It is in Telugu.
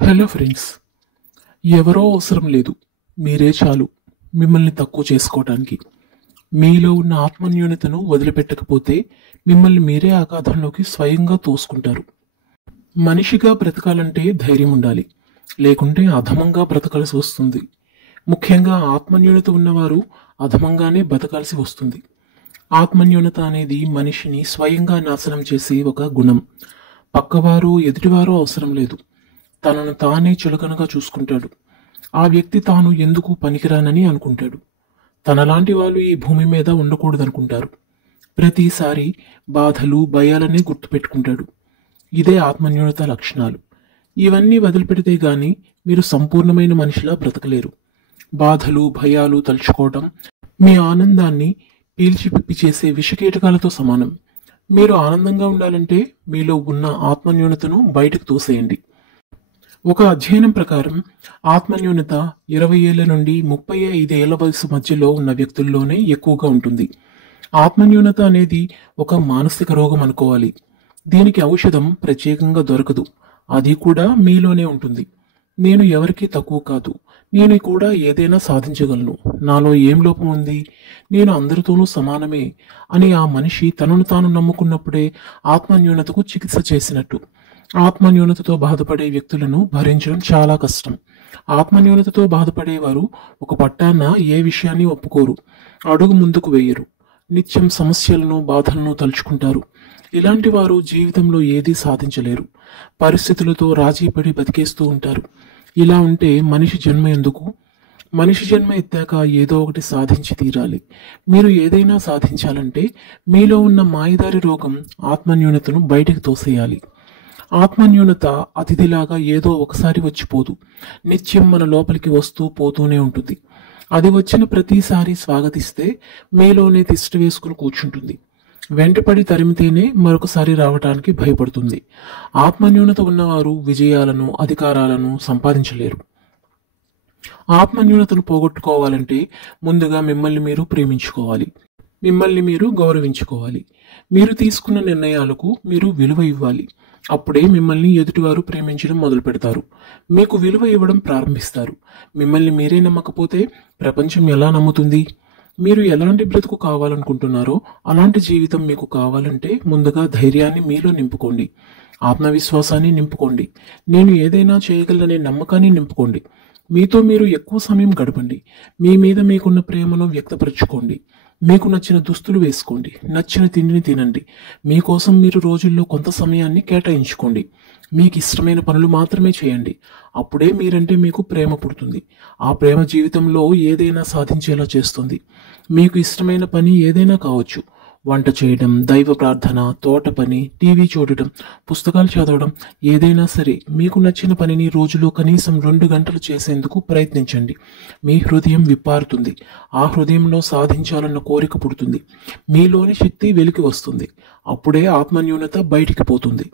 Hello friends. ఎవరో అవసరం లేదు, మీరే చాలు మిమ్మల్ని తక్కువ చేసుకోవటానికి. మీలో ఉన్న ఆత్మన్యూనతను వదిలిపెట్టకపోతే మిమ్మల్ని మీరే అగాధంలోకి స్వయంగా తోసుకుంటారు. మనిషిగా బ్రతకాలంటే ధైర్యం ఉండాలి, లేకుంటే అధమంగా బ్రతకాల్సి వస్తుంది. ముఖ్యంగా ఆత్మన్యూనత ఉన్నవారు అధమంగానే బతకాల్సి వస్తుంది. ఆత్మన్యూనత అనేది మనిషిని స్వయంగా నాశనం చేసే ఒక గుణం. పక్కవారు ఎదుటివారు అవసరం లేదు, తనను తానే చులకనగా చూసుకుంటాడు. ఆ వ్యక్తి తాను ఎందుకు పనికిరానని అనుకుంటాడు. తనలాంటి వాళ్ళు ఈ భూమి మీద ఉండకూడదనుకుంటారు. ప్రతిసారి బాధలు భయాలనే గుర్తుపెట్టుకుంటాడు. ఇదే ఆత్మన్యూనత లక్షణాలు. ఇవన్నీ వదిలిపెడితే గాని మీరు సంపూర్ణమైన మనిషిలా బ్రతకలేరు. బాధలు భయాలు తలుచుకోవటం మీ ఆనందాన్ని పీల్చిపిప్పి చేసే విషకీటకాలతో సమానం. మీరు ఆనందంగా ఉండాలంటే మీలో ఉన్న ఆత్మన్యూనతను బయటకు తోసేయండి. ఒక అధ్యయనం ప్రకారం ఆత్మన్యూనత 20 ఏళ్ల నుండి 35 ఏళ్ల వయసు మధ్యలో ఉన్న వ్యక్తుల్లోనే ఎక్కువగా ఉంటుంది. ఆత్మన్యూనత అనేది ఒక మానసిక రోగం అనుకోవాలి. దీనికి ఔషధం ప్రత్యేకంగా దొరకదు, అది కూడా మీలోనే ఉంటుంది. నేను ఎవరికీ తక్కువ కాదు, నేను కూడా ఏదైనా సాధించగలను, నాలో ఏం లోపం ఉంది, నేను అందరితోనూ సమానమే అని ఆ మనిషి తనను తాను నమ్ముకున్నప్పుడే ఆత్మన్యూనతకు చికిత్స చేసినట్టు. ఆత్మన్యూనతతో బాధపడే వ్యక్తులను భరించడం చాలా కష్టం. ఆత్మన్యూనతతో బాధపడేవారు ఒక పట్టాన ఏ విషయాన్ని ఒప్పుకోరు, అడుగు ముందుకు వేయరు, నిత్యం సమస్యలను బాధలను తలుచుకుంటారు. ఇలాంటి వారు జీవితంలో ఏదీ సాధించలేరు, పరిస్థితులతో రాజీపడి బతికేస్తూ ఉంటారు. ఇలా ఉంటే మనిషి జన్మ ఎందుకు? మనిషి జన్మ ఎత్తాక ఏదో ఒకటి సాధించి తీరాలి. మీరు ఏదైనా సాధించాలంటే మీలో ఉన్న మాయదారి రోగం ఆత్మన్యూనతను బయటికి తోసేయాలి. ఆత్మన్యూనత అతిథిలాగా ఏదో ఒకసారి వచ్చిపోదు, నిత్యం మన లోపలికి వస్తూ పోతూనే ఉంటుంది. అది వచ్చిన ప్రతిసారి స్వాగతిస్తే మీలోనే తిష్ట వేసుకుని కూర్చుంటుంది. వెంటపడి తరిమితేనే మరొకసారి రావటానికి భయపడుతుంది. ఆత్మన్యూనత ఉన్నవారు విజయాలను అధికారాలను సంపాదించలేరు. ఆత్మన్యూనతను పోగొట్టుకోవాలంటే ముందుగా మిమ్మల్ని మీరు ప్రేమించుకోవాలి, మిమ్మల్ని మీరు గౌరవించుకోవాలి. మీరు తీసుకున్న నిర్ణయాలకు మీరు విలువ ఇవ్వాలి. అప్పుడే మిమ్మల్ని ఎదుటివారు ప్రేమించడం మొదలు పెడతారు, మీకు విలువ ఇవ్వడం ప్రారంభిస్తారు. మిమ్మల్ని మీరే నమ్మకపోతే ప్రపంచం ఎలా నమ్ముతుంది? మీరు ఎలాంటి బ్రతుకు కావాలనుకుంటున్నారో అలాంటి జీవితం మీకు కావాలంటే ముందుగా ధైర్యాన్ని మీలో నింపుకోండి, ఆత్మవిశ్వాసాన్ని నింపుకోండి, నేను ఏదైనా చేయగలననే నమ్మకాన్ని నింపుకోండి. మీతో మీరు ఎక్కువ సమయం గడపండి, మీ మీద మీకున్న ప్రేమను వ్యక్తపరచుకోండి. మీకు నచ్చిన దుస్తులు వేసుకోండి, నచ్చిన తిండిని తినండి. మీకోసం మీరు రోజుల్లో కొంత సమయాన్ని కేటాయించుకోండి. మీకు ఇష్టమైన పనులు మాత్రమే చేయండి. అప్పుడే మీరంటే మీకు ప్రేమ పుడుతుంది. ఆ ప్రేమ జీవితంలో ఏదైనా సాధించేలా చేస్తుంది. మీకు ఇష్టమైన పని ఏదైనా కావచ్చు, వంట చేయడం, దైవ ప్రార్థన, తోట పని, టీవీ చూడటం, పుస్తకాలు చదవడం, ఏదైనా సరే మీకు నచ్చిన పనిని రోజులో కనీసం 2 గంటలు చేసేందుకు ప్రయత్నించండి. మీ హృదయం విప్పారుతుంది, ఆ హృదయంలో సాధించాలన్న కోరిక పుడుతుంది, మీలోని శక్తి వెలికి వస్తుంది. అప్పుడే ఆత్మన్యూనత బయటికి పోతుంది.